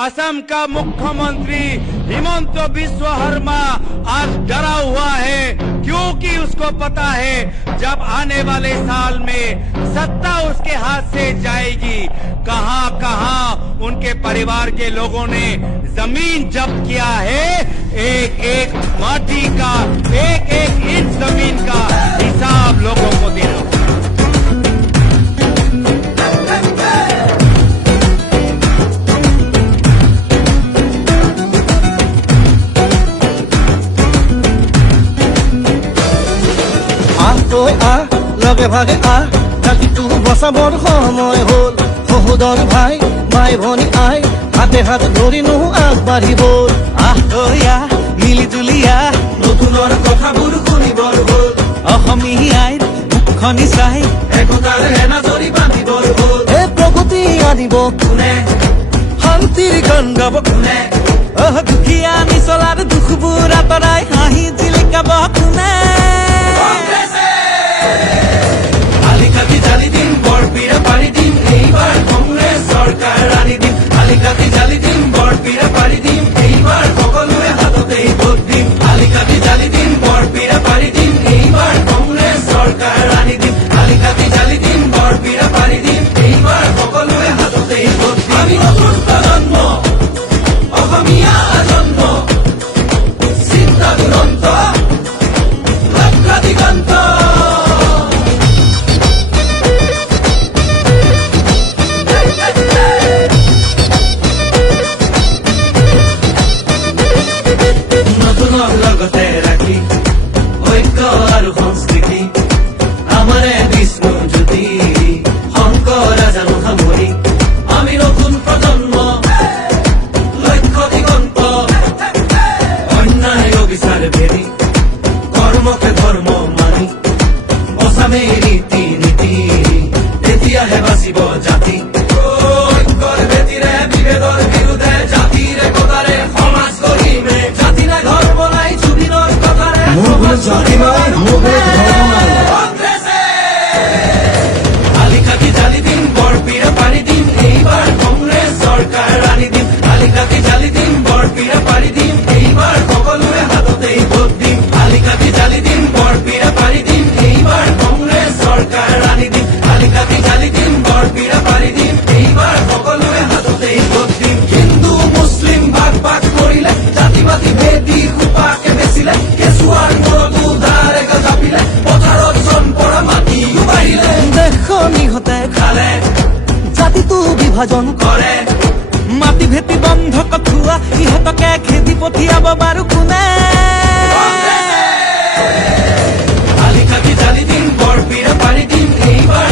असम का मुख्यमंत्री हिमंत बिस्व शर्मा आज डरा हुआ है, क्योंकि उसको पता है जब आने वाले साल में सत्ता उसके हाथ से जाएगी, कहां कहां उनके परिवार के लोगों ने जमीन जब्त किया है, एक एक माटी का, एक एक इंच जमीन का हिसाब लोगों को देना होगा। লগে ভাগে জাতিটো বচাবৰ সময় হ'ল, সহোদৰ ভাই মাই ভনী আই হাতে হাত ধৰিনো আগবাঢ়িব। মিলি জুলিয়া নতুনৰ কথাবোৰ শুনিবৰ হ'ল, অসমীয়াই মুখনি চাই একতাৰ এনাজৰি বান্ধিবৰ হ'ল। হে প্ৰগতি আনিব কোনে, শান্তিৰ গান গাব কোনে, দুখীয়া নিচলাৰ দুখবোৰ আঁতৰাই হাঁহি জিলিকাব কোনে। আলিকাটি জালি দিম, বৰপীৰা পাৰি দিম, এইবাৰ কংগ্ৰেছ চৰকাৰ আনি দিম। আলিকাটি জালি দিম, বৰপীৰা পাৰি দিম, এইবাৰ সকলোৱে হাততেই ভোট দিম। আলিকাটি জালি দিম, বৰপীৰা পাৰি দিম, এইবাৰ কংগ্ৰেছ চৰকাৰ আনি দিম। আলিকাটি জালি দিম, বৰপীৰা পাৰি দিম, এইবাৰ সকলোৱে হাততেই ভোট দিম। আমি নতুন প্ৰজন্ম, অসমীয়া আজন্ম, চিন্তা দুৰন্ত, লক্ষ্য দিগন্ত। লগতে ৰাখি ঐক্য আৰু সংস্কৃতি, আমাৰে বিষ্ণু জ্যোতি, শংকৰ জানো সামৰি। আমি নতুন প্ৰজন্ম, লক্ষ্য দিগন্ত, অন্যায় অবিচাৰ ভেদি, কৰ্মকে ধৰ্ম মানি, বচামে ৰীতি নীতি, তেতিয়াহে বাচিব জাতি। ঐক্যৰ ভেটিৰে বিভেদৰ বিৰুদ্ধে, জাতিৰ একতাৰে সমাজ গঢ়িমে। জাতি নাই ধৰ্ম নাই, জুবিনৰ কথাৰে জাতি নাই, আলিকাটি জালি দিম, বৰপীৰা পাৰি দিম, এইবাৰ কংগ্ৰেছ চৰকাৰ আনি দিম। আলিকাটি জালি দিম, বৰপীৰা পাৰি দিম, এইবাৰ সকলোৰে হাততেই ভোট দিম। আলিকাটি জালি দিম, বৰপীৰা পাৰি দিম, এইবাৰ কংগ্ৰেছ চৰকাৰ আনি দিম। আলিকাটি জালি দিম, বৰপীৰা পাৰি দিম, এইবাৰ সকলোৰে হাততেই ভোট দিম। হিন্দু মুছলিম ভাগ ভাগ কৰিলে, জাতি পাতি ভেদি সোপাকে বেচিলে, কেঁচুৱাৰ মূৰতো ধাৰ এগাল জাপিলে, পথাৰত জন পৰা মাটি বাঢ়িলে। দেশৰ নিহতে খালে জাতিটো বিভাজন কৰে, মাটি ভেটি বন্ধ কঠুৱা, ইহঁতকে খেদি পঠিয়াব বাৰু কোনে। আলিকাটি জালি দিম, বৰপীৰা পাৰি দিম, এইবাৰ